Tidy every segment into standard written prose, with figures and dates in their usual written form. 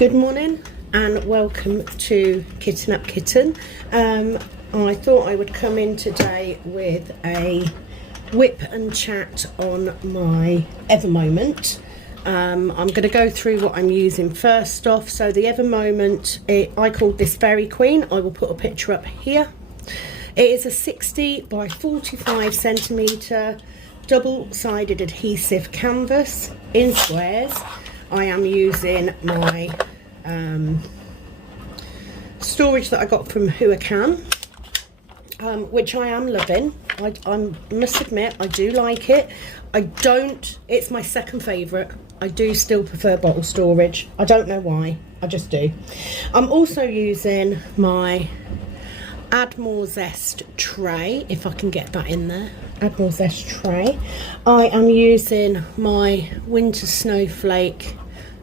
Good morning and welcome to Kitten Up Kitten. I thought I would come in today with a WIP and Chat on my Evermoment. I'm going to go through what I'm using first off. So the Evermoment, I called this Fairy Queen. I will put a picture up here. It is a 60 by 45 centimetre double-sided adhesive canvas in squares. I am using my storage that I got from Who I Can, which I am loving. I must admit I do like it. It's my second favourite. I do still prefer bottle storage. I don't know why, I just do. I'm also using my Add More Zest tray, if I can get that in there. Add More Zest tray. I am using my Winter Snowflake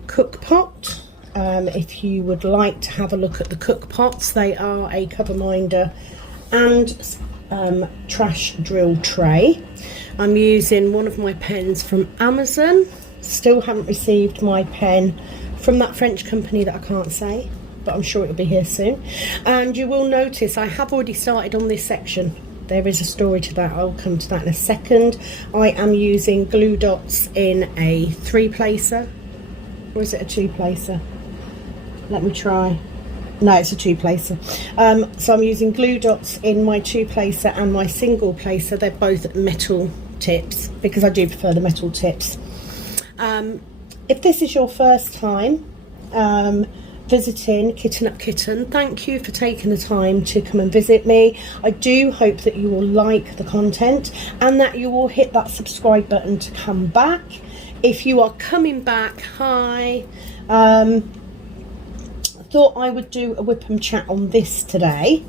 cook pot. If you would like to have a look at the cook pots, they are a cover minder and trash drill tray. I'm using one of my pens from Amazon. Still haven't received my pen from that French company that I can't say, but I'm sure it'll be here soon. And you will notice I have already started on this section. There is a story to that. I'll come to that in a second. I am using glue dots in a 3-placer. Or is it a 2-placer? Let me try. No, it's a 2-placer. So I'm using glue dots in my 2-placer and my single placer. They're both metal tips because I do prefer the metal tips. If this is your first time visiting Kitten Up Kitten, thank you for taking the time to come and visit me. I do hope that you will like the content and that you will hit that subscribe button to come back. If you are coming back, hi. Thought I would do a WIP and Chat on this today.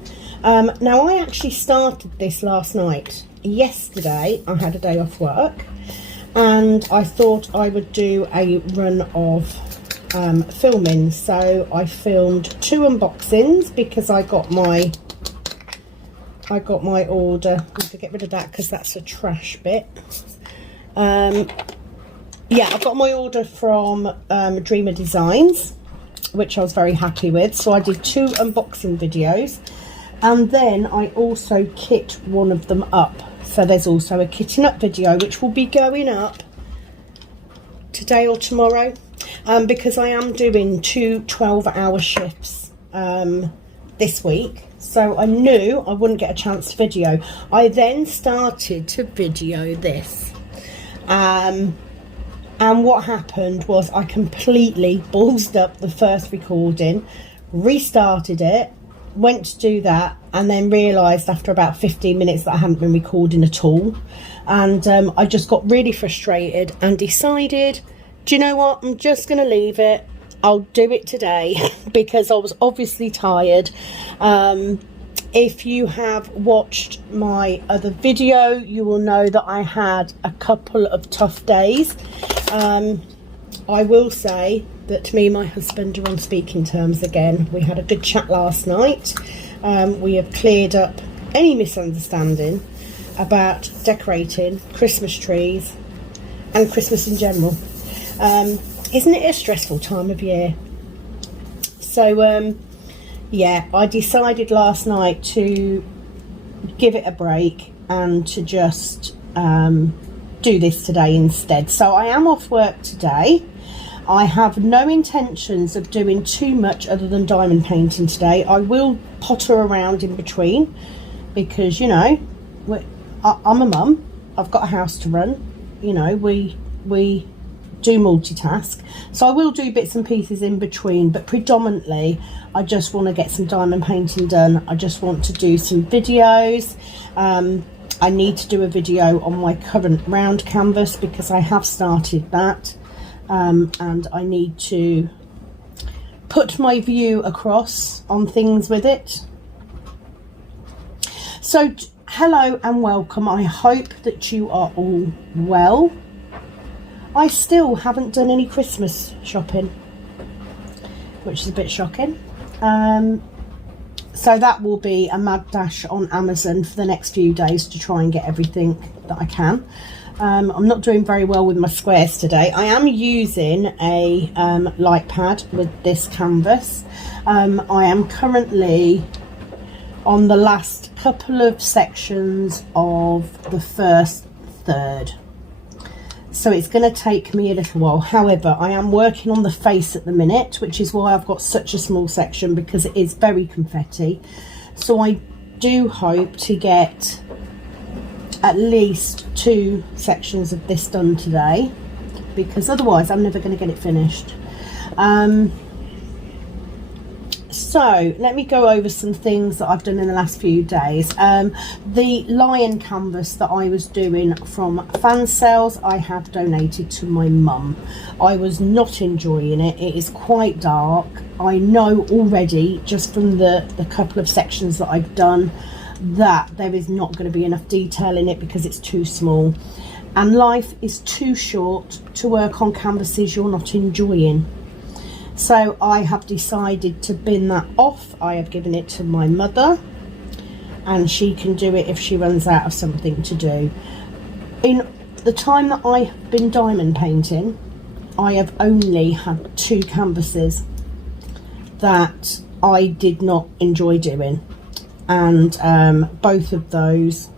Now I actually started this last night. Yesterday I had a day off work and I thought I would do a run of filming. So I filmed 2 unboxings because I got my order. I have to get rid of that because that's a trash bit. Yeah, I got my order from Dreamer Designs, which I was very happy with. So I did 2 unboxing videos and then I also kit one of them up. So there's also a kitting up video which will be going up today or tomorrow, because I am doing 2 12-hour shifts this week. So I knew I wouldn't get a chance to video. I then started to video this. And what happened was I completely ballsed up the first recording, restarted it, went to do that, and then realised after about 15 minutes that I hadn't been recording at all. And I just got really frustrated and decided, do you know what, I'm just going to leave it. I'll do it today because I was obviously tired. If you have watched my other video, you will know that I had a couple of tough days. I will say that me and my husband are on speaking terms again. We had a good chat last night. We have cleared up any misunderstanding about decorating Christmas trees and Christmas in general. Isn't it a stressful time of year? So yeah, I decided last night to give it a break and to just do this today instead. So I am off work today. I have no intentions of doing too much other than diamond painting today. I will potter around in between because, you know, I'm a mum. I've got a house to run. You know, we do multitask. So I will do bits and pieces in between, but predominantly I just want to get some diamond painting done. I just want to do some videos. I need to do a video on my current round canvas because I have started that, and I need to put my view across on things with it. So hello and welcome. I hope that you are all well. I still haven't done any Christmas shopping, which is a bit shocking. So that will be a mad dash on Amazon for the next few days to try and get everything that I can. I'm not doing very well with my squares today. I am using a light pad with this canvas. I am currently on the last couple of sections of the first third. So it's going to take me a little while. However, I am working on the face at the minute, which is why I've got such a small section, because it is very confetti. So I do hope to get at least 2 sections of this done today, because otherwise I'm never going to get it finished. So let me go over some things that I've done in the last few days. The lion canvas that I was doing from fan sales, I have donated to my mum. I was not enjoying it. It is quite dark. I know already, just from the couple of sections that I've done, that there is not going to be enough detail in it because it's too small. And life is too short to work on canvases you're not enjoying. So I have decided to bin that off. I have given it to my mother, and she can do it if she runs out of something to do. In the time that I have been diamond painting, I have only had 2 canvases that I did not enjoy doing, and both of those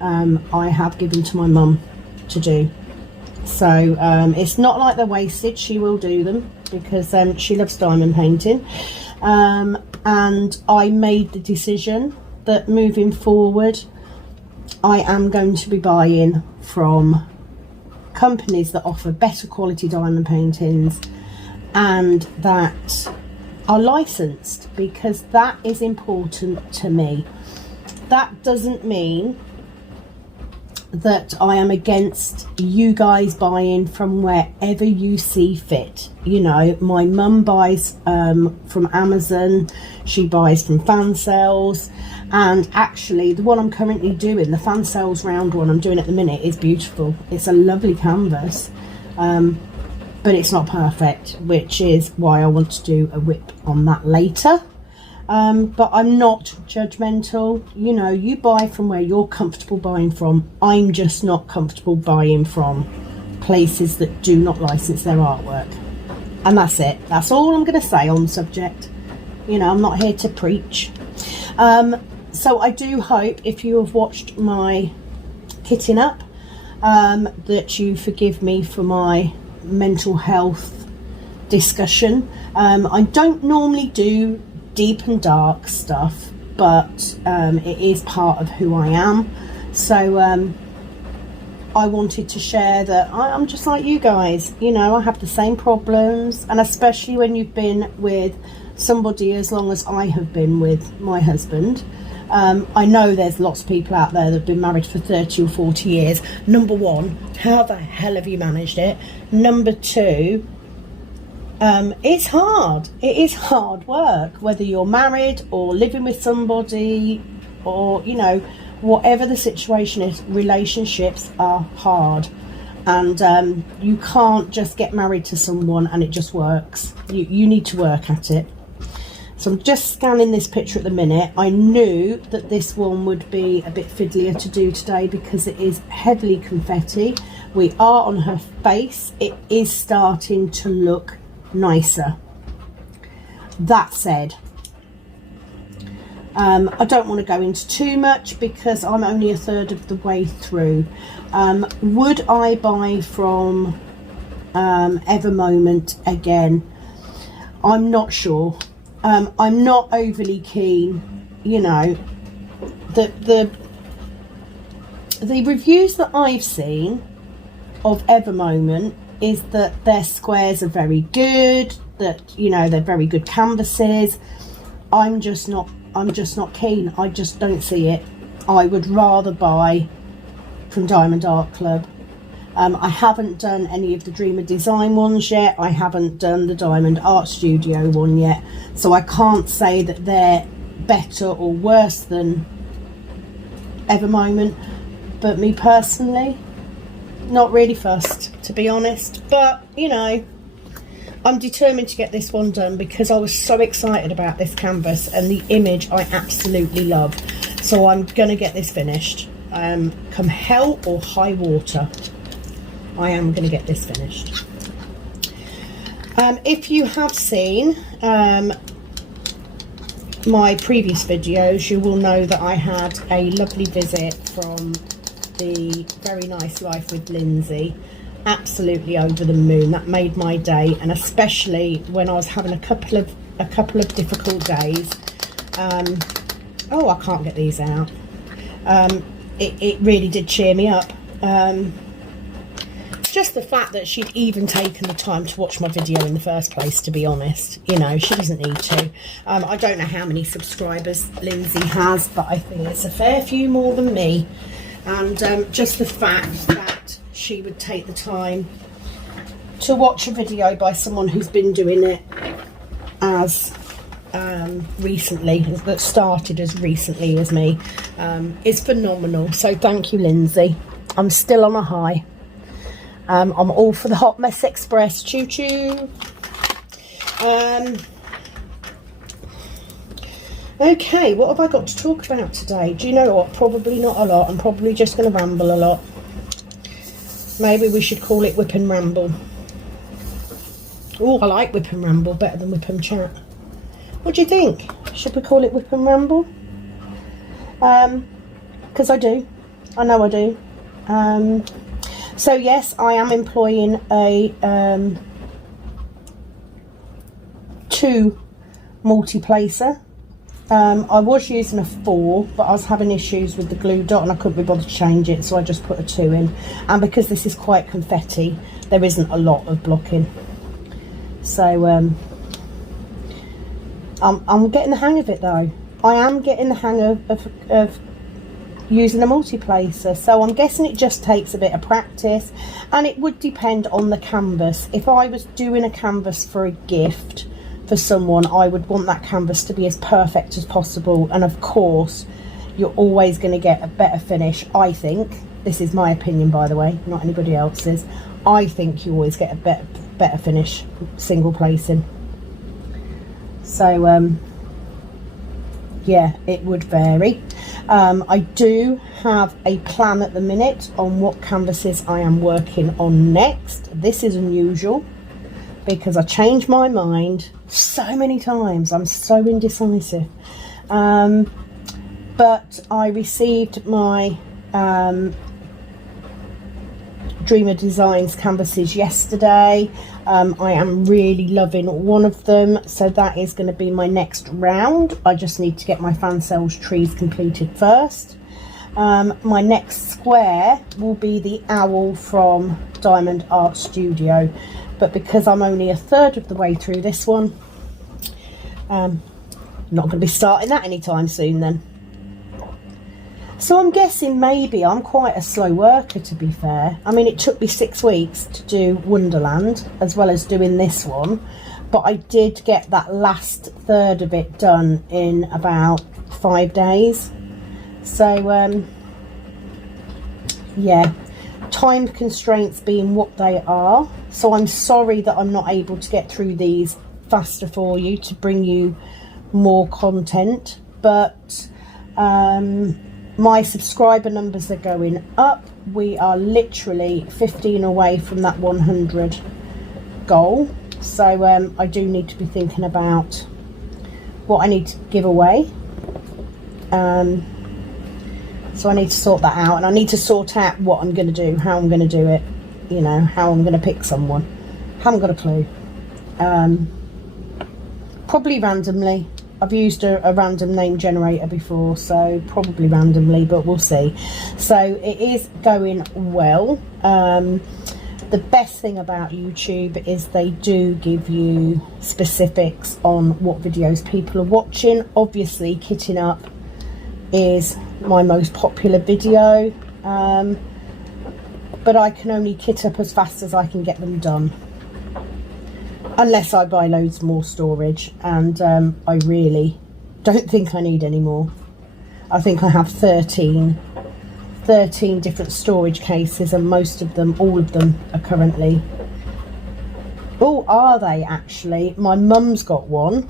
I have given to my mum to do. So it's not like they're wasted. She will do them because she loves diamond painting, and I made the decision that moving forward I am going to be buying from companies that offer better quality diamond paintings and that are licensed, because that is important to me. That doesn't mean that I am against you guys buying from wherever you see fit. You know, my mum buys from Amazon, she buys from fan sales, and actually the one I'm currently doing, the fan sales round one I'm doing at the minute, is beautiful. It's a lovely canvas, but it's not perfect, which is why I want to do a WIP on that later. But I'm not judgmental. You know, you buy from where you're comfortable buying from. I'm just not comfortable buying from places that do not license their artwork. And that's it. That's all I'm going to say on the subject. You know, I'm not here to preach. So I do hope, if you have watched my kitting up, that you forgive me for my mental health discussion. I don't normally do deep and dark stuff, but it is part of who I am. So I wanted to share that I'm just like you guys. You know, I have the same problems, and especially when you've been with somebody as long as I have been with my husband. I know there's lots of people out there that have been married for 30 or 40 years. Number one, how the hell have you managed it? Number two, it's hard. It is hard work, whether you're married or living with somebody, or, you know, whatever the situation is. Relationships are hard, and you can't just get married to someone and it just works. You need to work at it. So I'm just scanning this picture at the minute. I knew that this one would be a bit fiddlier to do today because it is heavily confetti. We are on her face. It is starting to look nicer. That said, I don't want to go into too much because I'm only a third of the way through. Would I buy from Evermoment again? I'm not sure. I'm not overly keen. You know, the reviews that I've seen of Evermoment is that their squares are very good, that, you know, they're very good canvases. I'm just not keen. I just don't see it. I would rather buy from Diamond Art Club. I haven't done any of the Dreamer Design ones yet. I haven't done the Diamond Art Studio one yet, so I can't say that they're better or worse than Evermoment. But me personally, not really fussed, to be honest. But, you know, I'm determined to get this one done because I was so excited about this canvas, and the image I absolutely love. So I'm going to get this finished. Come hell or high water, I am going to get this finished. If you have seen my previous videos, you will know that I had a lovely visit from the Very Nice Life with Lindsay. Absolutely over the moon. That made my day, and especially when I was having a couple of difficult days. Oh, I can't get these out. It really did cheer me up. Just the fact that she'd even taken the time to watch my video in the first place, to be honest. You know, she doesn't need to. I don't know how many subscribers Lindsay has, but I think it's a fair few more than me. And just the fact that she would take the time to watch a video by someone who's been doing it as recently, that started as recently as me, is phenomenal. So thank you, Lindsay. I'm still on a high. I'm all for the Hot Mess Express. Choo choo. Okay, what have I got to talk about today? Do you know what? Probably not a lot. I'm probably just going to ramble a lot. Maybe we should call it WIP and Ramble. Oh, I like WIP and Ramble better than WIP and Chat. What do you think? Should we call it WIP and Ramble? Because I do. I know I do. So yes, I am employing a 2 multi-placer. I was using a 4, but I was having issues with the glue dot and I couldn't be bothered to change it, so I just put a 2 in. And because this is quite confetti, there isn't a lot of blocking. So I'm getting the hang of it though. I am getting the hang of using a multi-placer, so I'm guessing it just takes a bit of practice, and it would depend on the canvas. If I was doing a canvas for a gift for someone, I would want that canvas to be as perfect as possible, and of course you're always going to get a better finish. I think, this is my opinion by the way, not anybody else's, I think you always get a better finish single placing. So yeah, it would vary. I do have a plan at the minute on what canvases I am working on next. This is unusual because I change my mind so many times. I'm so indecisive. But I received my Dreamer Designs canvases yesterday. I am really loving one of them, so that is going to be my next round. I just need to get my fan cells trees completed first. My next square will be the owl from Diamond Art Studio, but because I'm only a third of the way through this one, I'm not going to be starting that anytime soon then. So I'm guessing maybe I'm quite a slow worker, to be fair. I mean, it took me 6 weeks to do Wonderland as well as doing this one, but I did get that last third of it done in about 5 days. So yeah, time constraints being what they are, so I'm sorry that I'm not able to get through these faster for you to bring you more content, but my subscriber numbers are going up. We are literally 15 away from that 100 goal, so I do need to be thinking about what I need to give away. So I need to sort that out, and I need to sort out what I'm going to do, how I'm going to do it, you know, how I'm going to pick someone. Haven't got a clue. Probably randomly. I've used a random name generator before, so probably randomly, but we'll see. So it is going well. The best thing about YouTube is they do give you specifics on what videos people are watching. Obviously, kitting up is my most popular video, but I can only kit up as fast as I can get them done, unless I buy loads more storage, and I really don't think I need any more. I think I have 13 different storage cases, and most of them, all of them, are currently Oh, are they actually? My mum's got one,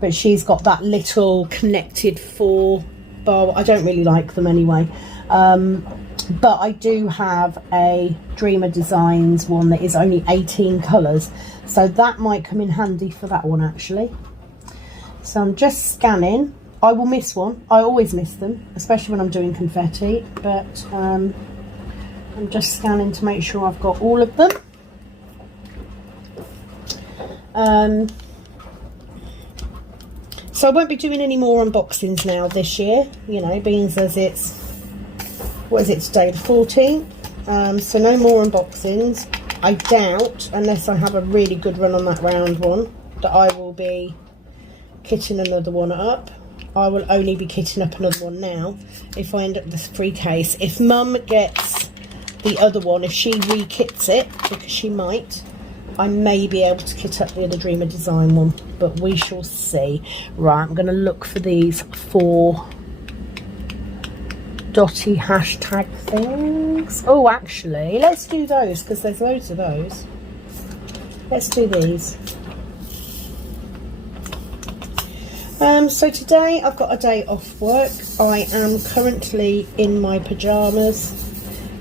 but she's got that little connected 4 bar. I don't really like them anyway. But I do have a Dreamer Designs one that is only 18 colours. So that might come in handy for that one actually. So I'm just scanning. I will miss one. I always miss them, especially when I'm doing confetti. But I'm just scanning to make sure I've got all of them. So I won't be doing any more unboxings now this year, you know, being as it's, what is it today, the 14th? So no more unboxings. I doubt, unless I have a really good run on that round one, that I will be kitting another one up. I will only be kitting up another one now if I end up with this free case. If Mum gets the other one, if she re-kits it, because she might, I may be able to kit up the other Dreamer Design one, but we shall see. Right, I'm going to look for these 4 dotty hashtag things. Oh, actually, let's do those, because there's loads of those. Let's do these. So today I've got a day off work. I am currently in my pyjamas,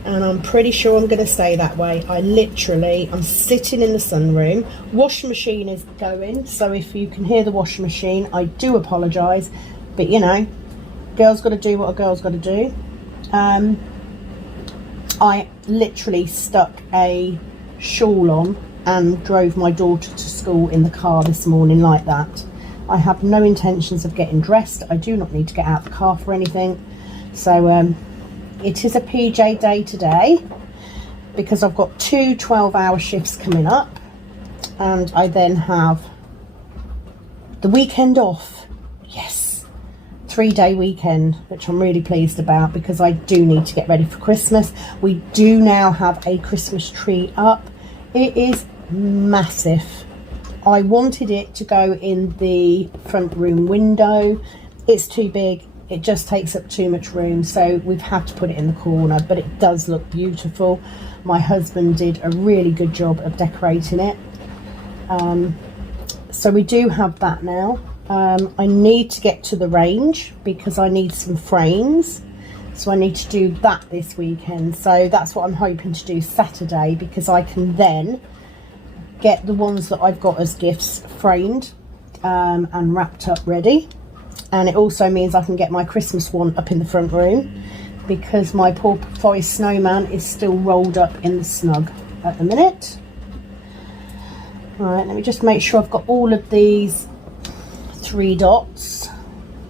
and I'm pretty sure I'm going to stay that way. I'm sitting in the sunroom. Washing machine is going, so if you can hear the washing machine, I do apologise, but you know, girl's got to do what a girl's got to do. I literally stuck a shawl on and drove my daughter to school in the car this morning like that. I have no intentions of getting dressed. I do not need to get out of the car for anything. So it is a PJ day today, because I've got 2 12-hour shifts coming up, and I then have the weekend off. Yes, 3-day weekend, which I'm really pleased about, because I do need to get ready for Christmas. We do now have a Christmas tree up. It is massive. I wanted it to go in the front room window. It's too big. It just takes up too much room, so we've had to put it in the corner, but it does look beautiful. My husband did a really good job of decorating it. So we do have that now. I need to get to the range because I need some frames, so I need to do that this weekend. So that's what I'm hoping to do Saturday, because I can then get the ones that I've got as gifts framed and wrapped up ready. And it also means I can get my Christmas one up in the front room, because my poor forest snowman is still rolled up in the snug at the minute. Right, let me just make sure I've got all of these 3 dots.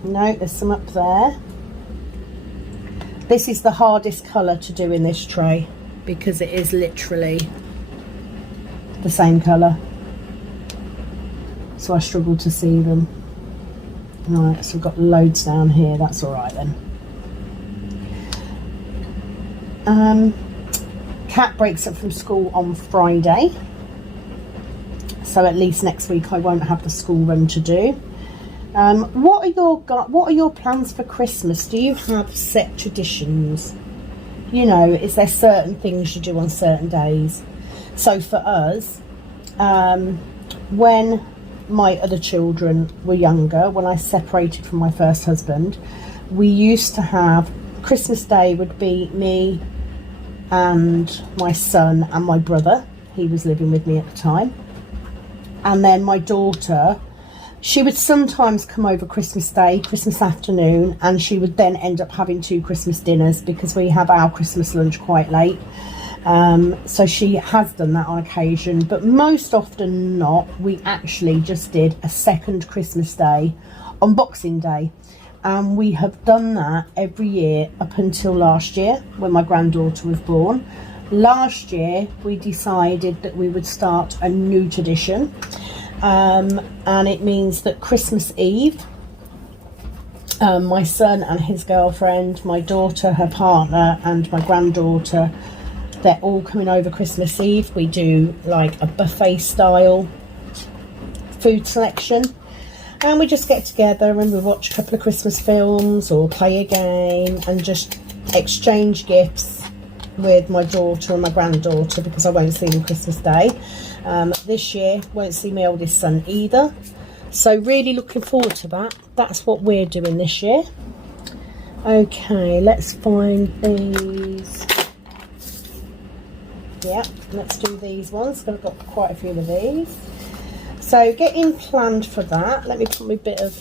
No, there's some up there. This is the hardest colour to do in this tray, because it is literally the same colour, so I struggle to see them. Right, so we've got loads down here. That's all right then. Kat breaks up from school on Friday, so at least next week I won't have the school run to do. What are your plans for Christmas? Do you have set traditions? You know, is there certain things you do on certain days? So for us, when my other children were younger, when I separated from my first husband, we used to have Christmas Day would be me and my son and my brother. He was living with me at the time. And then my daughter, she would sometimes come over Christmas Day, Christmas afternoon, and she would then end up having 2 Christmas dinners, because we have our Christmas lunch quite late. So she has done that on occasion, but most often not, we actually just did a second Christmas Day on Boxing Day. And we have done that every year up until last year, when my granddaughter was born. Last year we decided that we would start a new tradition, and it means that Christmas Eve, my son and his girlfriend, my daughter, her partner, and my granddaughter, they're all coming over Christmas Eve. We do like a buffet style food selection, and we just get together and we watch a couple of Christmas films or play a game and just exchange gifts with my daughter and my granddaughter, because I won't see them Christmas Day. This year won't see my oldest son either, so really looking forward to that. That's what we're doing this year. Okay, let's find these. Yeah, let's do these ones. I've got quite a few of these. So getting planned for that. Let me put my bit of...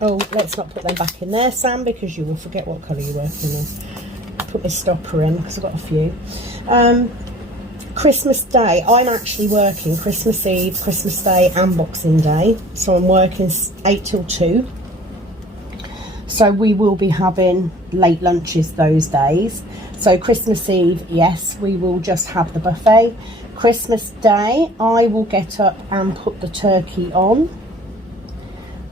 Oh, let's not put them back in there, Sam, because you will forget what colour you're working on. Put my stopper in because I've got a few. Christmas Day, I'm actually working Christmas Eve, Christmas Day and Boxing Day. So I'm working 8 till 2. So we will be having late lunches those days. So Christmas Eve, yes, we will just have the buffet. Christmas Day, I will get up and put the turkey on.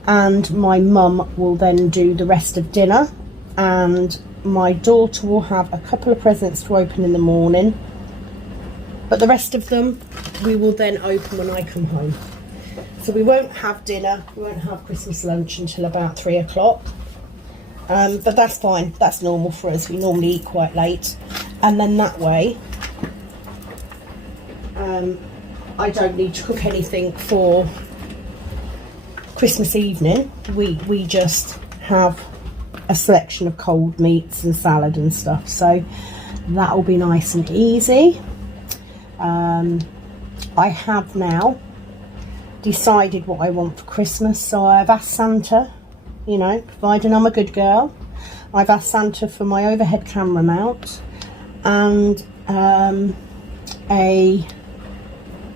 And my mum will then do the rest of dinner. And my daughter will have a couple of presents to open in the morning. But the rest of them, we will then open when I come home. So we won't have dinner, we won't have Christmas lunch until about 3 o'clock. But that's fine, that's normal for us. We normally eat quite late. And then that way, I don't need to cook anything for Christmas evening. We just have a selection of cold meats and salad and stuff. So that will be nice and easy. I have now decided what I want for Christmas, so I've asked Santa, you know, providing I'm a good girl, I've asked Santa for my overhead camera mount and a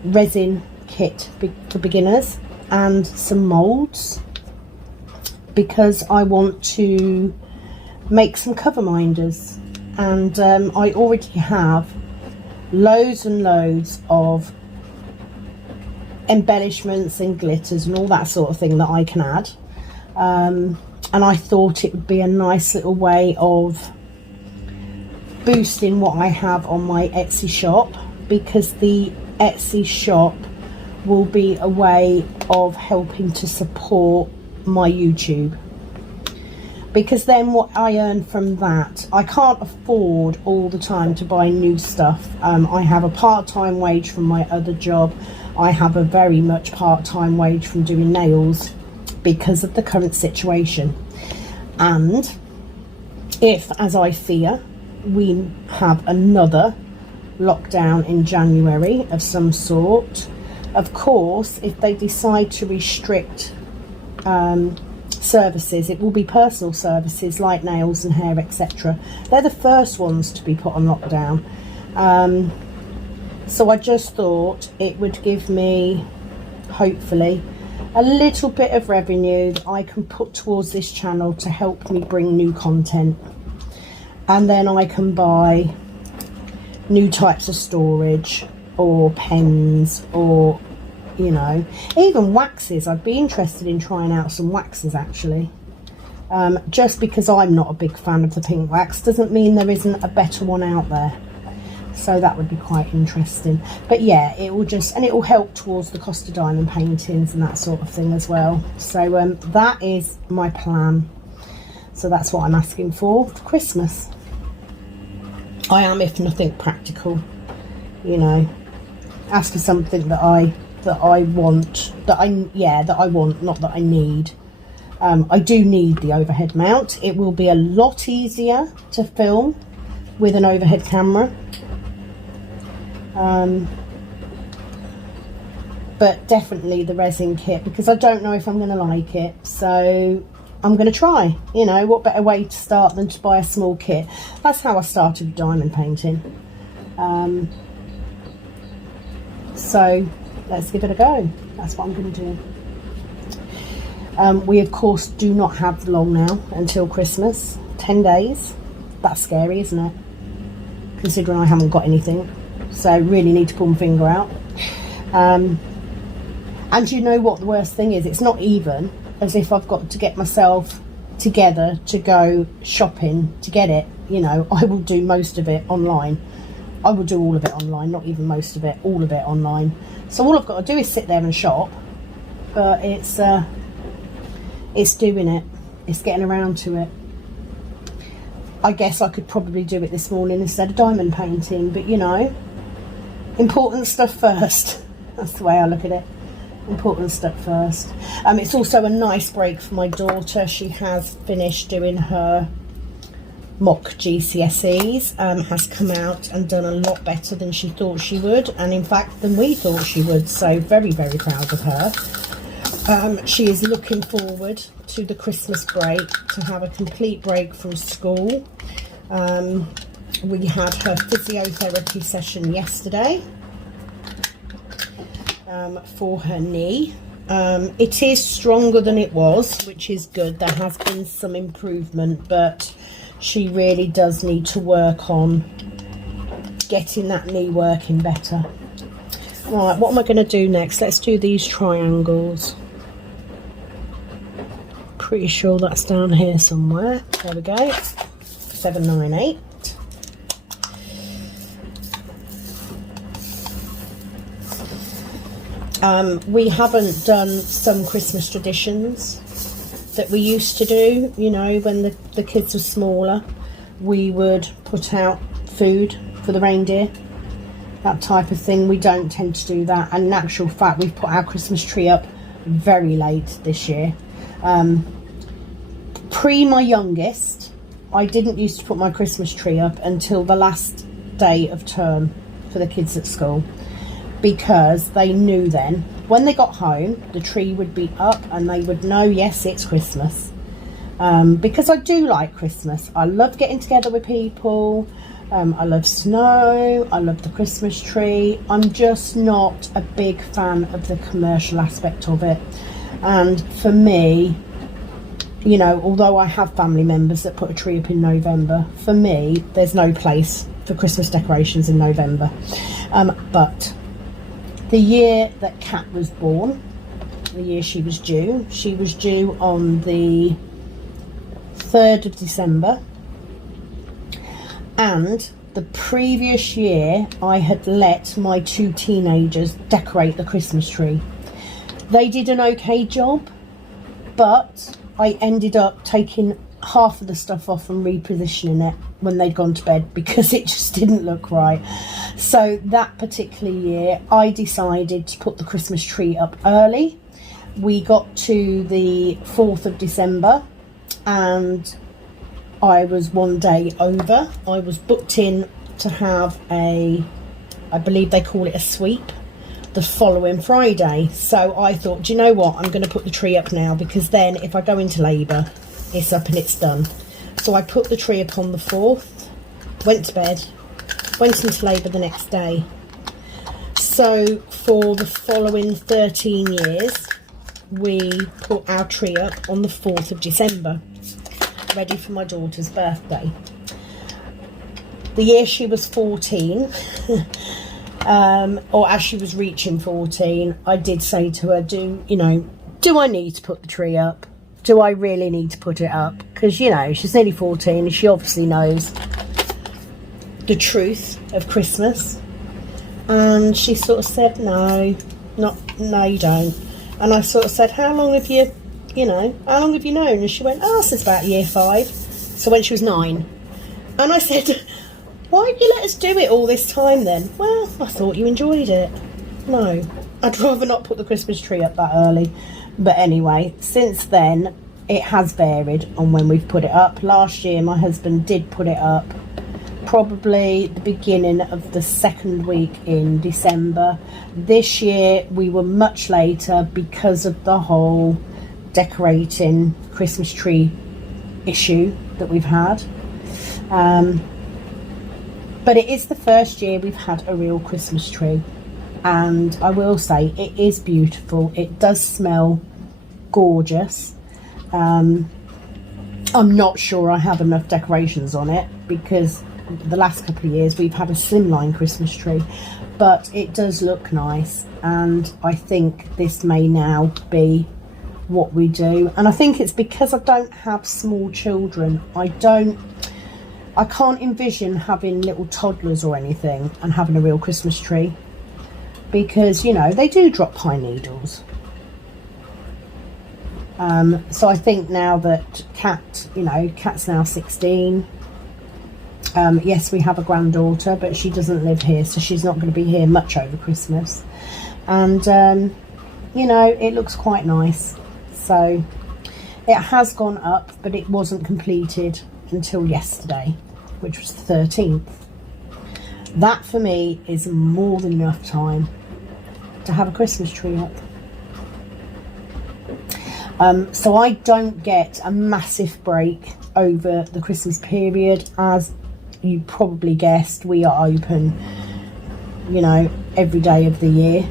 resin kit for beginners and some moulds, because I want to make some cover minders, and I already have loads and loads of embellishments and glitters and all that sort of thing that I can add, and I thought it would be a nice little way of boosting what I have on my Etsy shop, because the Etsy shop will be a way of helping to support my YouTube. Because then what I earn from that, I can't afford all the time to buy new stuff. I have a part-time wage from my other job. I have a very much part-time wage from doing nails because of the current situation. And if, as I fear, we have another lockdown in January of some sort, of course, if they decide to restrict services, it will be personal services like nails and hair, etc. They're the first ones to be put on lockdown. So I just thought it would give me, hopefully, a little bit of revenue that I can put towards this channel to help me bring new content. And then I can buy new types of storage or pens, or you know, even waxes. I'd be interested in trying out some waxes actually. Just because I'm not a big fan of the pink wax doesn't mean there isn't a better one out there. So that would be quite interesting. But yeah, it will just, and it will help towards the cost of diamond paintings and that sort of thing as well. So that is my plan. So that's what I'm asking for Christmas. I am, if nothing, practical, you know. Ask for something that I want, that I want, not that I need. I do need the overhead mount. It will be a lot easier to film with an overhead camera. But definitely the resin kit, because I don't know if I'm going to like it. So I'm going to try, you know, what better way to start than to buy a small kit. That's how I started diamond painting. So let's give it a go. That's what I'm going to do. We of course do not have long now until Christmas. 10 days. That's scary, isn't it? Considering I haven't got anything. So I really need to pull my finger out. And you know what the worst thing is? It's not even as if I've got to get myself together to go shopping to get it. You know, I will do most of it online. I will do all of it online, not even most of it, all of it online. So all I've got to do is sit there and shop. But it's doing it. It's getting around to it. I guess I could probably do it this morning instead of diamond painting, but you know, important stuff first. That's the way I look at it. Important stuff first. It's also a nice break for my daughter. She has finished doing her mock GCSEs, has come out and done a lot better than she thought she would, and in fact than we thought she would, so very, very proud of her. She is looking forward to the Christmas break, to have a complete break from school. We had her physiotherapy session yesterday for her knee. It is stronger than it was, which is good. There has been some improvement, but she really does need to work on getting that knee working better. Right, what am I going to do next? Let's do these triangles. Pretty sure that's down here somewhere. There we go. 798. We haven't done some Christmas traditions that we used to do, you know, when the kids were smaller. We would put out food for the reindeer, that type of thing. We don't tend to do that, and in actual fact we've put our Christmas tree up very late this year. Pre my youngest, I didn't used to put my Christmas tree up until the last day of term for the kids at school, because they knew then when they got home the tree would be up and they would know, yes, it's Christmas. Because I do like Christmas. I love getting together with people. I love snow. I love the Christmas tree. I'm just not a big fan of the commercial aspect of it. And for me, you know, although I have family members that put a tree up in November, for me there's no place for Christmas decorations in November. But the year that Kat was born, the year she was due on the 3rd of December, and the previous year I had let my 2 teenagers decorate the Christmas tree. They did an okay job, but I ended up taking half of the stuff off and repositioning it when they'd gone to bed because it just didn't look right. So that particular year I decided to put the Christmas tree up early. We got to the 4th of December and I was one day over. I was booked in to have I believe they call it a sweep, the following Friday. So I thought, do you know what, I'm going to put the tree up now, because then if I go into labour it's up and it's done. So I put the tree up on the 4th, went to bed, went into labour the next day. So for the following 13 years we put our tree up on the 4th of December, ready for my daughter's birthday. The year she was 14 or as she was reaching 14, I did say to her, do I need to put the tree up? Do I really need to put it up? Because, you know, she's nearly 14 and she obviously knows the truth of Christmas. And she sort of said, no, you don't. And I sort of said, how long have you known? And she went, since about year 5. So when she was 9. And I said, why did you let us do it all this time then? Well, I thought you enjoyed it. No, I'd rather not put the Christmas tree up that early. But anyway, since then it has varied on when we've put it up. Last year my husband did put it up probably the beginning of the 2nd week in December. This year we were much later because of the whole decorating Christmas tree issue that we've had. But it is the first year we've had a real Christmas tree, and I will say it is beautiful. It does smell gorgeous. I'm not sure I have enough decorations on it because the last couple of years we've had a slimline Christmas tree, but it does look nice, and I think this may now be what we do. And I think it's because I don't have small children. I can't envision having little toddlers or anything and having a real Christmas tree, because, you know, they do drop pine needles. So I think now that Kat's now 16, Yes, we have a granddaughter, but she doesn't live here, so she's not going to be here much over Christmas. And you know, it looks quite nice. So it has gone up, but it wasn't completed until yesterday, which was the 13th. That for me is more than enough time to have a Christmas tree up. So I don't get a massive break over the Christmas period. As you probably guessed, we are open, you know, every day of the year.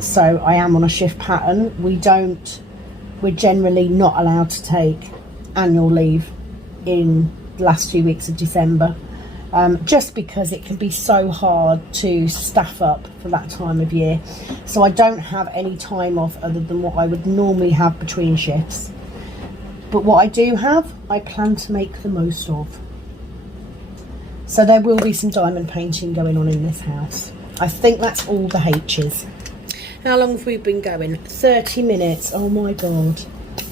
So I am on a shift pattern. We're generally not allowed to take annual leave in the last 2 weeks of December, just because it can be so hard to staff up for that time of year. So I don't have any time off other than what I would normally have between shifts. But what I do have, I plan to make the most of. So there will be some diamond painting going on in this house. I think that's all the H's. How long have we been going? 30 minutes. Oh my God.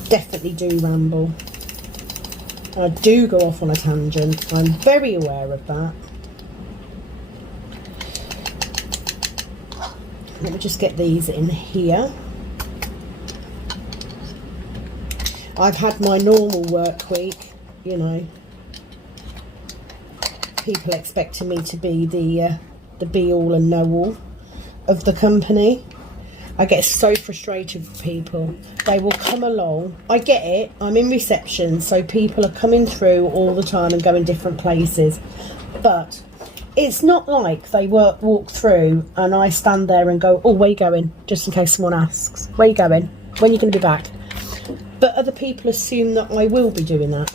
Definitely do ramble. I do go off on a tangent. I'm very aware of that. Let me just get these in here. I've had my normal work week, you know. People expecting me to be the be all and know all of the company. I get so frustrated with people. They will come along. I get it. I'm in reception, so people are coming through all the time and going different places. But it's not like they walk through and I stand there and go, oh, where you going? Just in case someone asks. Where you going? When are you going to be back? But other people assume that I will be doing that.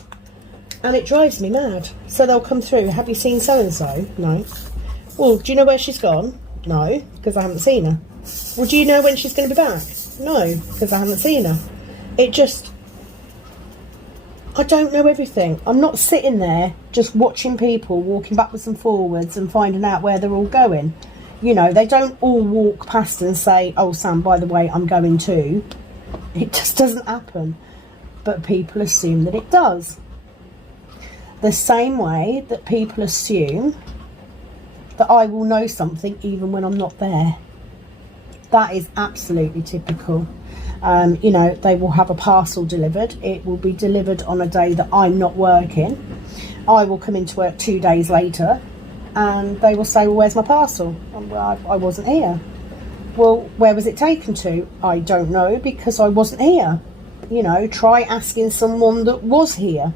And it drives me mad. So they'll come through. Have you seen so-and-so? No. Well, do you know where she's gone? No, because I haven't seen her. Well, do you know when she's going to be back? No, because I haven't seen her. I don't know everything. I'm not sitting there just watching people walking backwards and forwards and finding out where they're all going. You know, they don't all walk past and say, oh, Sam, by the way, I'm going too. It just doesn't happen. But people assume that it does. The same way that people assume that I will know something even when I'm not there. That is absolutely typical. You know, they will have a parcel delivered. It will be delivered on a day that I'm not working. I will come into work 2 days later and they will say, well, where's my parcel? Well, I wasn't here. Well, where was it taken to? I don't know, because I wasn't here. You know, try asking someone that was here.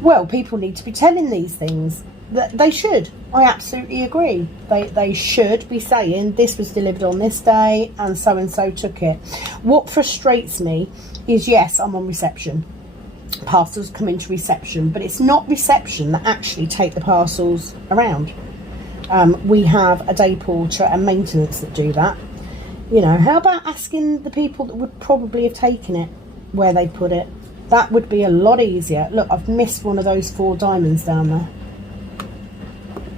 Well, people need to be telling these things. They should. I absolutely agree. They should be saying this was delivered on this day and so took it. What frustrates me is, yes, I'm on reception. Parcels come into reception, but it's not reception that actually take the parcels around. We have a day porter and maintenance that do that. You know, how about asking the people that would probably have taken it where they put it? That would be a lot easier. Look, I've missed one of those 4 diamonds down there.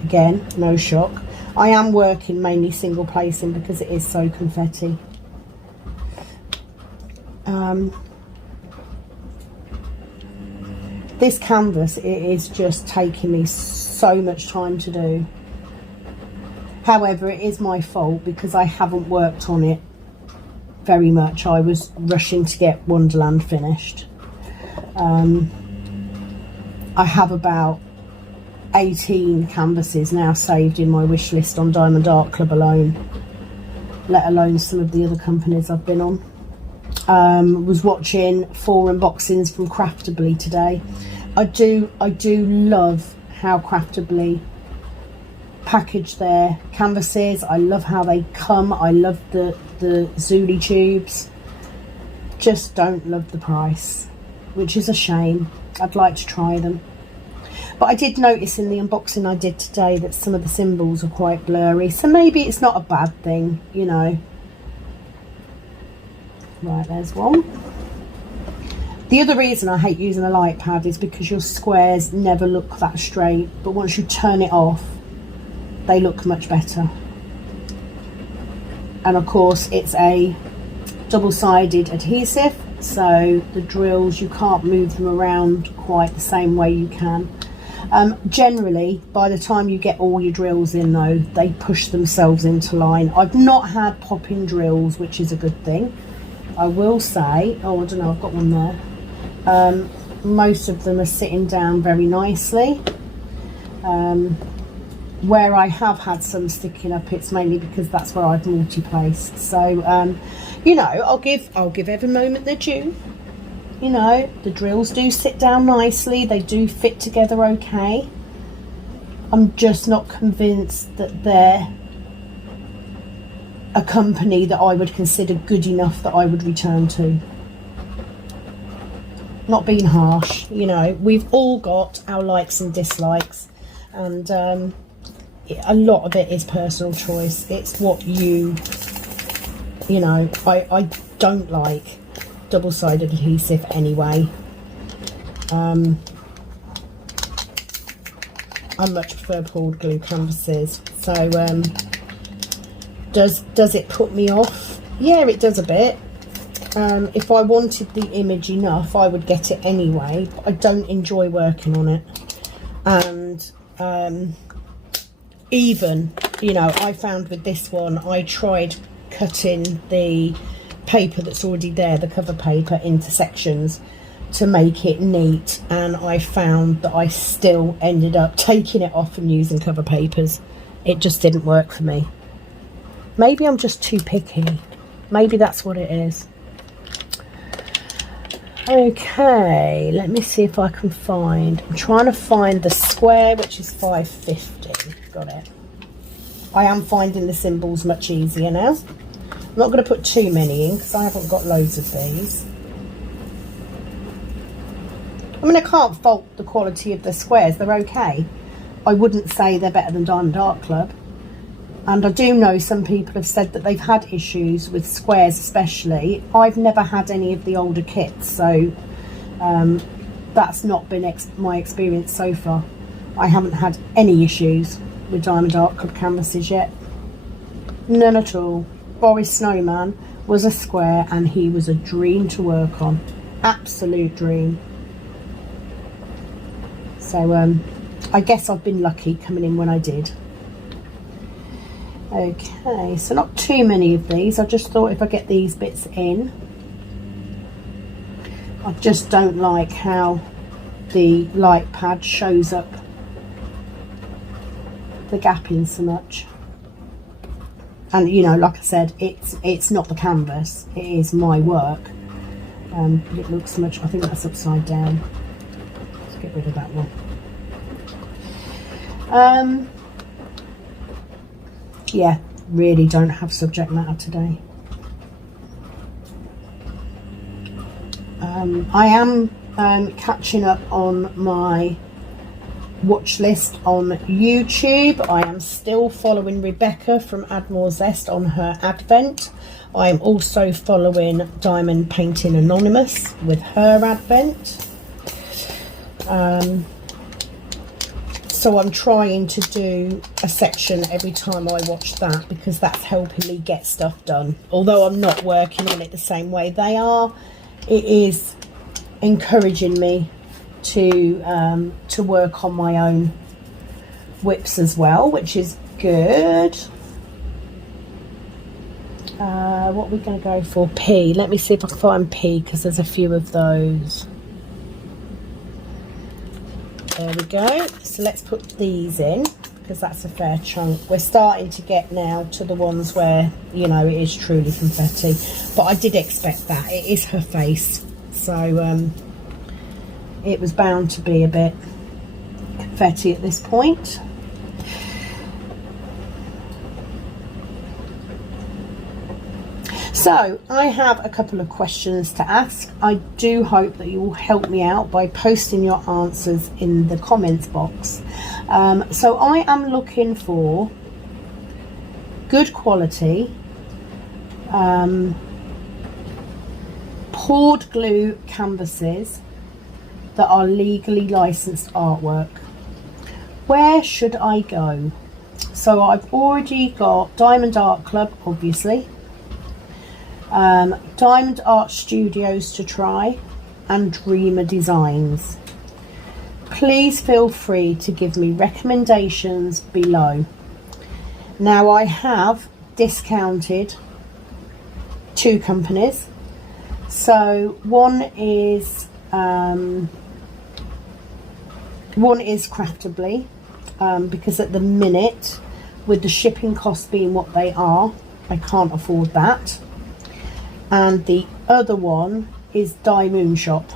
Again, no shock. I am working mainly single placing because it is so confetti. This canvas, it is just taking me so much time to do. However, it is my fault because I haven't worked on it very much. I was rushing to get Wonderland finished. I have about 18 canvases now saved in my wish list on Diamond Art Club alone, let alone some of the other companies I've been on. Was watching 4 unboxings from Craftably today. I do love how Craftably package their canvases. I love how they come. I love the Zuli tubes. Just don't love the price, which is a shame. I'd like to try them. But I did notice in the unboxing I did today that some of the symbols are quite blurry. So maybe it's not a bad thing, you know. Right, there's one. The other reason I hate using a light pad is because your squares never look that straight. But once you turn it off, they look much better. And of course, it's a double-sided adhesive. so the drills, you can't move them around quite the same way you can. Generally, by the time you get all your drills in though, they push themselves into line. I've not had pop-in drills, which is a good thing. I will say, oh I don't know, I've got one there. Most of them are sitting down very nicely. Where I have had some sticking up, it's mainly because that's where I've multi-placed. So you know, I'll give Evermoment their due. You know, the drills do sit down nicely, they do fit together okay. I'm just not convinced that they're a company that I would consider good enough that I would return to. Not being harsh, you know, we've all got our likes and dislikes, and a lot of it is personal choice. It's what you know, I don't like double-sided adhesive anyway. I much prefer poured glue canvases. So does it put me off? Yeah, it does a bit. If I wanted the image enough, I would get it anyway, but I don't enjoy working on it. And even, you know, I found with this one, I tried cutting the paper that's already there, the cover paper, into sections to make it neat, and I found that I still ended up taking it off and using cover papers. It just didn't work for me. Maybe I'm just too picky. Maybe that's what it is. Okay, let me see if I can find, I'm trying to find the square, which is 550. Got it. I am finding the symbols much easier now. I'm not going to put too many in because I haven't got loads of these. I mean, I can't fault the quality of the squares, they're okay. I wouldn't say they're better than Diamond Art Club. And I do know some people have said that they've had issues with squares especially. I've never had any of the older kits, so that's not been my experience so far. I haven't had any issues with Diamond Art Club canvases yet. None at all. Boris Snowman was a square and he was a dream to work on. Absolute dream. So I guess I've been lucky coming in when I did. Okay, so not too many of these. I just thought if I get these bits in. I just don't like how the light pad shows up the gap in so much. And you know, like I said, it's not the canvas, it is my work. It looks much, I think that's upside down. Let's get rid of that one. Yeah, really don't have subject matter today. I am catching up on my watch list on YouTube. I am still following Rebecca from Add More Zest on her Advent. I am also following Diamond Painting Anonymous with her Advent. So I'm trying to do a section every time I watch that because that's helping me get stuff done. Although I'm not working on it the same way they are, it is encouraging me to work on my own WIPs as well, which is good. What are we going to go for? P. Let me see if I can find P because there's a few of those. There we go. So let's put these in because that's a fair chunk. We're starting to get now to the ones where, you know, it is truly confetti. But I did expect that. It is her face. So it was bound to be a bit confetti at this point. So I have a couple of questions to ask. I do hope that you will help me out by posting your answers in the comments box. So I am looking for good quality poured glue canvases that are legally licensed artwork. Where should I go? So I've already got Diamond Art Club, obviously. Diamond Art Studios to try, and Dreamer Designs. Please feel free to give me recommendations below. Now, I have discounted 2 companies. So one is Craftably, because at the minute, with the shipping costs being what they are, I can't afford that. And the other one is Dye Moon Shop.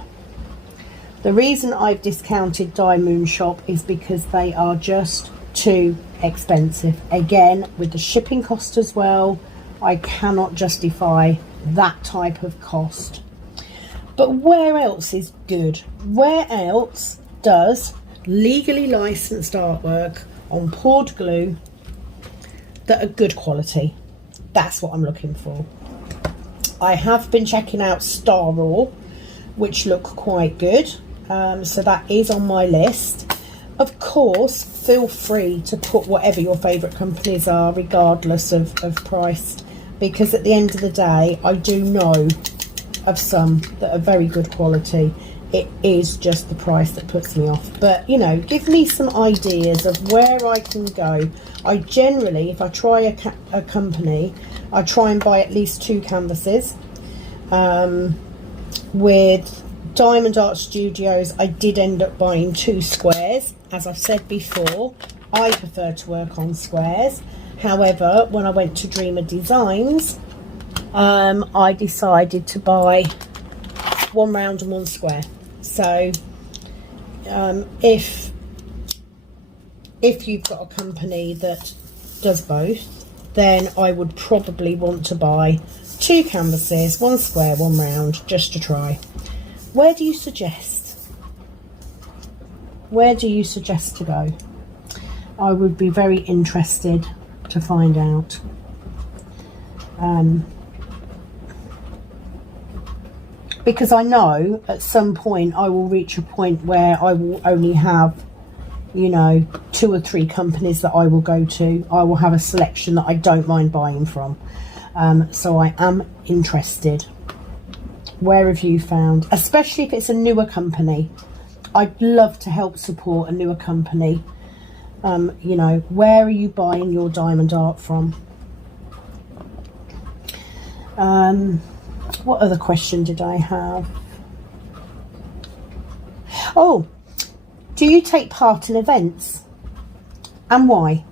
The reason I've discounted Dye Moon Shop is because they are just too expensive. Again, with the shipping cost as well, I cannot justify that type of cost. But where else is good? Where else does legally licensed artwork on poured glue that are good quality? That's what I'm looking for. I have been checking out Star Raw, which look quite good. So that is on my list. Of course, feel free to put whatever your favourite companies are, regardless of price, because at the end of the day, I do know of some that are very good quality. It is just the price that puts me off. But, you know, give me some ideas of where I can go. I generally, if I try a company, I try and buy at least 2 canvases. With Diamond Art Studios, I did end up buying 2 squares. As I've said before, I prefer to work on squares. However, when I went to Dreamer Designs, I decided to buy 1 round and 1 square. So if you've got a company that does both, then I would probably want to buy 2 canvases, 1 square, 1 round, just to try. Where do you suggest? Where do you suggest to go? I would be very interested to find out. Because I know at some point I will reach a point where I will only have, you know, 2 or 3 companies that I will go to. I will have a selection that I don't mind buying from. So I am interested. Where have you found? Especially if it's a newer company. I'd love to help support a newer company. You know, where are you buying your diamond art from? What other question did I have? Oh, do you take part in events? And why?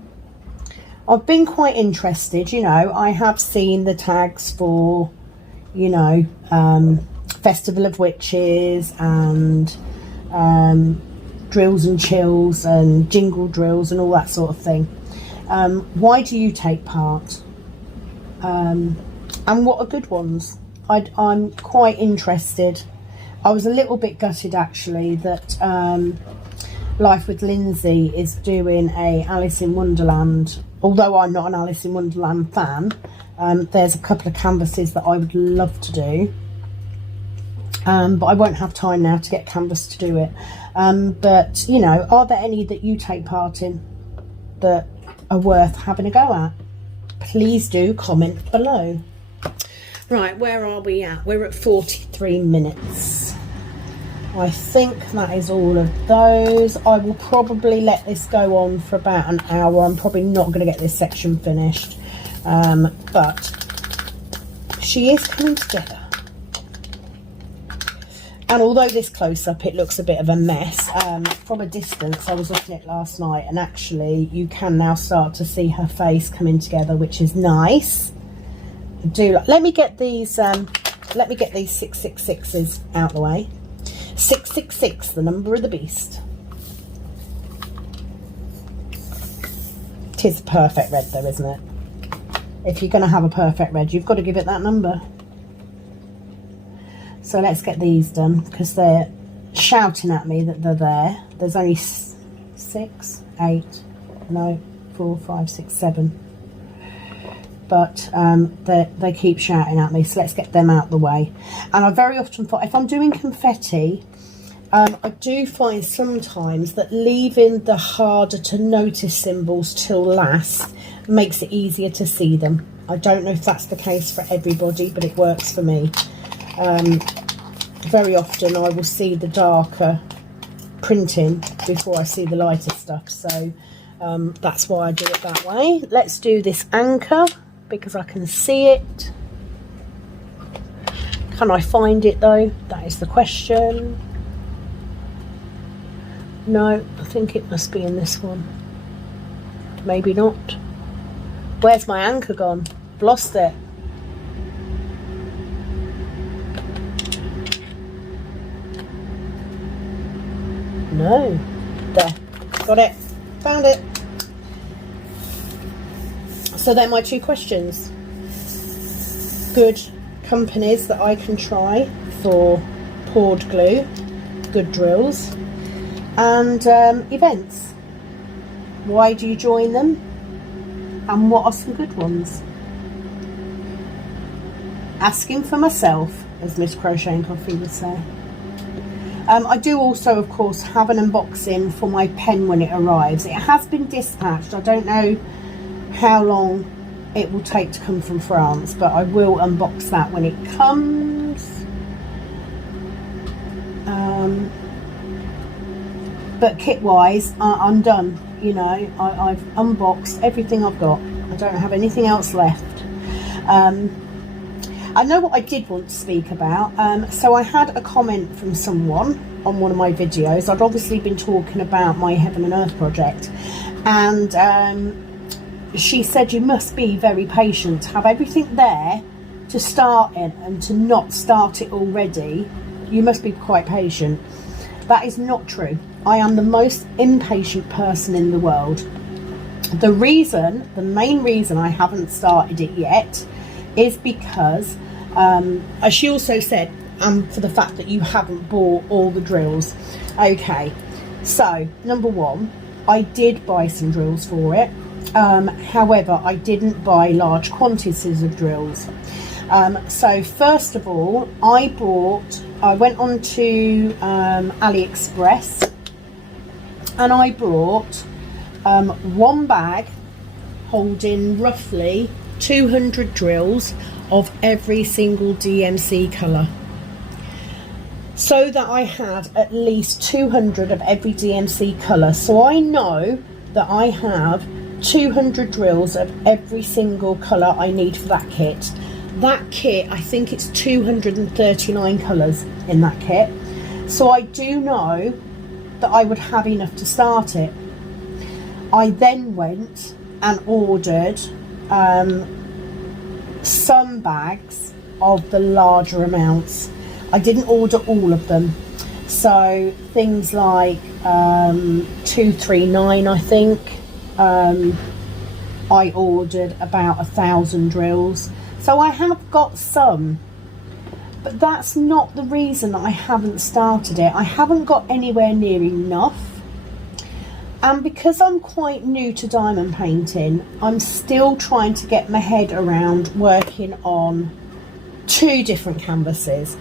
I've been quite interested, you know. I have seen the tags for, you know, Festival of Witches and Drills and Chills and Jingle Drills and all that sort of thing. Why do you take part? And what are good ones? I'm quite interested. I was a little bit gutted actually that Life with Lindsay is doing a Alice in Wonderland. Although I'm not an Alice in Wonderland fan, there's a couple of canvases that I would love to do. But I won't have time now to get canvas to do it. But, you know, are there any that you take part in that are worth having a go at? Please do comment below. Right, where are we at? We're at 43 minutes. I think that is all of those. I will probably let this go on for about an hour. I'm probably not going to get this section finished. But she is coming together. And although this close-up, it looks a bit of a mess, from a distance, I was looking at it last night, and actually you can now start to see her face coming together, which is nice. Let me get these 666s out the way. 666, the number of the beast. Tis a perfect red though, isn't it? If you're going to have a perfect red, you've got to give it that number. So let's get these done, because they're shouting at me that they're there. There's only 6, 8, no, 4, 5, 6, 7. But they keep shouting at me, so let's get them out the way. And I very often find, if I'm doing confetti, I do find sometimes that leaving the harder to notice symbols till last makes it easier to see them. I don't know if that's the case for everybody, but it works for me. Very often I will see the darker printing before I see the lighter stuff, so that's why I do it that way. Let's do this anchor because I can see it. Can I find it though? That is the question. No, I think it must be in this one. Maybe not. Where's my anchor gone? I've lost it. No. There. Got it. Found it. So they're my two questions. Good companies that I can try for poured glue, good drills, and events. Why do you join them? And what are some good ones? Asking for myself, as Miss Crochet and Coffee would say. I do also, of course, have an unboxing for my pen when it arrives. It has been dispatched. I don't know how long it will take to come from France, but I will unbox that when it comes. But kit wise, I'm done. You know, I've unboxed everything I've got. I don't have anything else left. I know what I did want to speak about. So I had a comment from someone on one of my videos. I'd obviously been talking about my Heaven and Earth project, and she said you must be very patient to have everything there to start it, and to not start it already. You must be quite patient. That is not true. I am the most impatient person in the world. The main reason I haven't started it yet is because, as she also said, for the fact that you haven't bought all the drills. Okay, so number one, I did buy some drills for it. However, I didn't buy large quantities of drills. So first of all, I went on to AliExpress, and I bought one bag holding roughly 200 drills of every single DMC colour, so that I had at least 200 of every DMC colour. So I know that I have 200 drills of every single colour I need for that kit. That kit, I think it's 239 colours in that kit. So I do know that I would have enough to start it. I then went and ordered some bags of the larger amounts. I didn't order all of them. So things like 239, I think. I ordered about 1,000 drills. So I have got some, but that's not the reason I haven't started it. I haven't got anywhere near enough. And because I'm quite new to diamond painting, I'm still trying to get my head around working on 2 different canvases,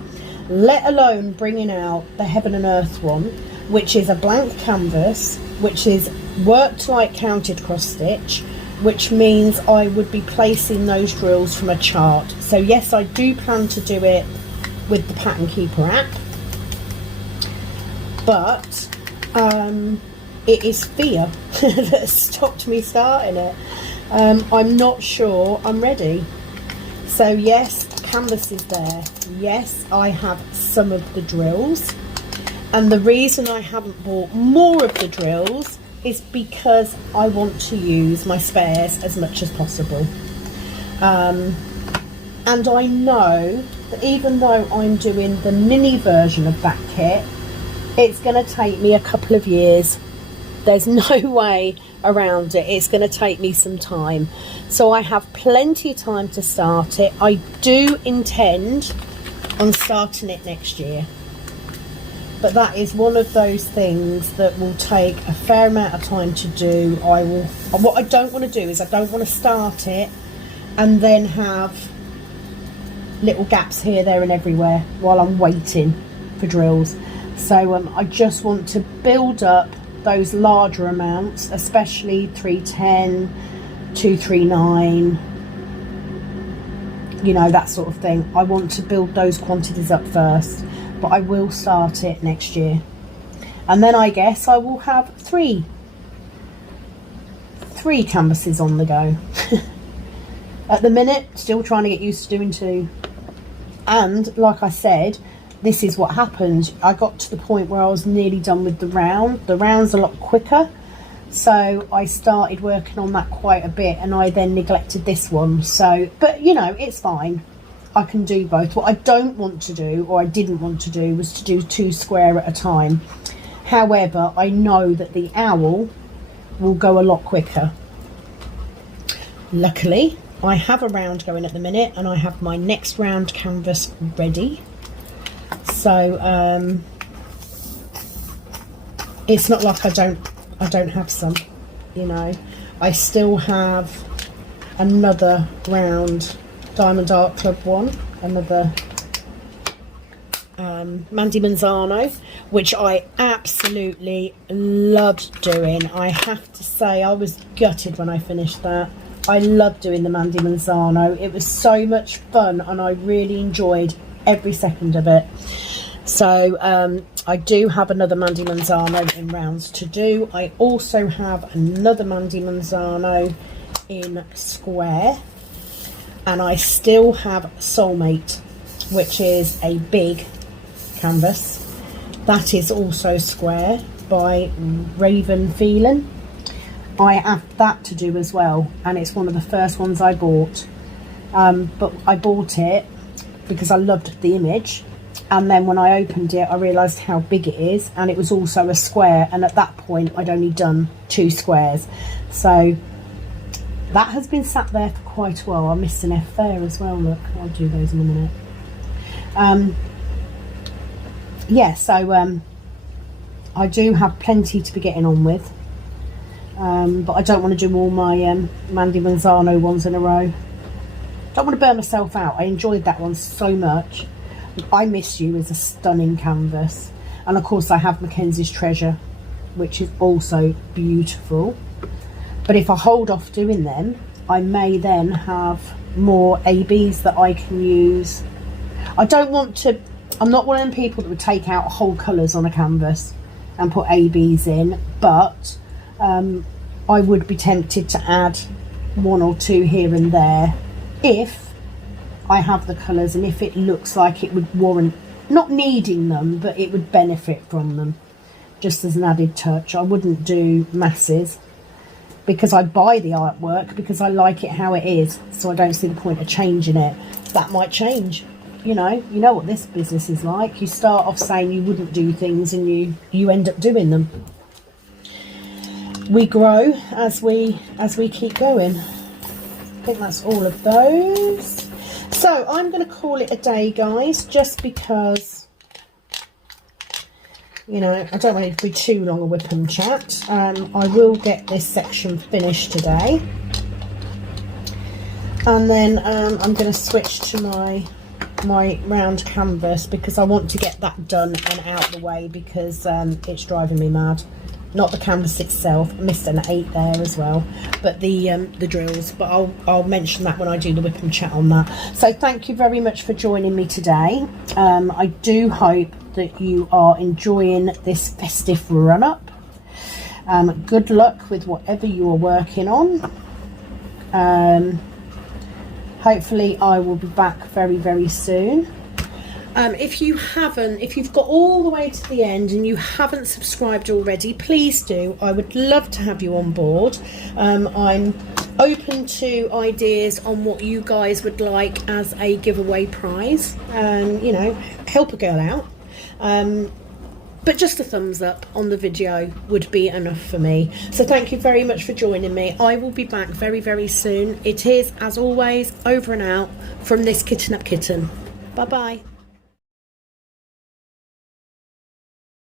let alone bringing out the Heaven and Earth one, which is a blank canvas, which is worked like counted cross stitch, which means I would be placing those drills from a chart. So yes, I do plan to do it with the Pattern Keeper app, but it is fear that stopped me starting it. I'm not sure I'm ready. So yes, canvas is there. Yes, I have some of the drills, and the reason I haven't bought more of the drills is because I want to use my spares as much as possible. And I know that even though I'm doing the mini version of that kit, it's going to take me a couple of years. There's no way around it. It's going to take me some time. So I have plenty of time to start it. I do intend on starting it next year. But that is one of those things that will take a fair amount of time to do. What I don't want to do is I don't want to start it and then have little gaps here, there and everywhere while I'm waiting for drills. So I just want to build up those larger amounts, especially 310, 239, you know, that sort of thing. I want to build those quantities up first, but I will start it next year. And then I guess I will have three canvases on the go. At the minute, still trying to get used to doing 2. And like I said, this is what happened. I got to the point where I was nearly done with the round. The round's a lot quicker, so I started working on that quite a bit, and I then neglected this one. So, but you know, it's fine. I can do both. What I don't want to do, or I didn't want to do, was to do 2 square at a time. However, I know that the owl will go a lot quicker. Luckily, I have a round going at the minute, and I have my next round canvas ready. So it's not like I don't have some, you know. I still have another round Diamond Art Club one, another Mandy Manzano, which I absolutely loved doing. I have to say, I was gutted when I finished that. I loved doing the Mandy Manzano. It was so much fun, and I really enjoyed every second of it. So I do have another Mandy Manzano in rounds to do. I also have another Mandy Manzano in square, and I still have Soulmate, which is a big canvas. That is also square by Raven Phelan. I have that to do as well, and it's one of the first ones I bought. But I bought it because I loved the image, and then when I opened it I realised how big it is, and it was also a square, and at that point I'd only done 2 squares. So that has been sat there for quite a while. I missed an F there as well, look, I'll do those in a minute. Yeah, so I do have plenty to be getting on with, but I don't want to do all my Mandy Manzano ones in a row. Don't want to burn myself out. I enjoyed that one so much. I Miss You is a stunning canvas, and of course I have Mackenzie's Treasure, which is also beautiful. But if I hold off doing them, I may then have more ABs that I can use. I don't want to, I'm not one of them people that would take out whole colours on a canvas and put ABs in, but I would be tempted to add 1 or 2 here and there if I have the colours, and if it looks like it would warrant not needing them, but it would benefit from them, just as an added touch. I wouldn't do masses, because I buy the artwork because I like it how it is, so I don't see the point of changing it. That might change, you know what this business is like. You start off saying you wouldn't do things, and you end up doing them. We grow as we keep going. I think that's all of those. So I'm going to call it a day, guys, just because, you know, I don't want it to be too long a WIP and Chat. I will get this section finished today, and then I'm going to switch to my round canvas, because I want to get that done and out of the way, because it's driving me mad. Not the canvas itself. I missed an 8 there as well, but the drills. But I'll mention that when I do the WIP and Chat on that. So thank you very much for joining me today. I do hope that you are enjoying this festive run-up. Good luck with whatever you are working on. Hopefully I will be back very, very soon. If you've got all the way to the end and you haven't subscribed already, please do. I would love to have you on board. I'm open to ideas on what you guys would like as a giveaway prize. You know, help a girl out. But just a thumbs up on the video would be enough for me. So thank you very much for joining me. I will be back very, very soon. It is, as always, over and out from this Kitten Up Kitten. Bye bye.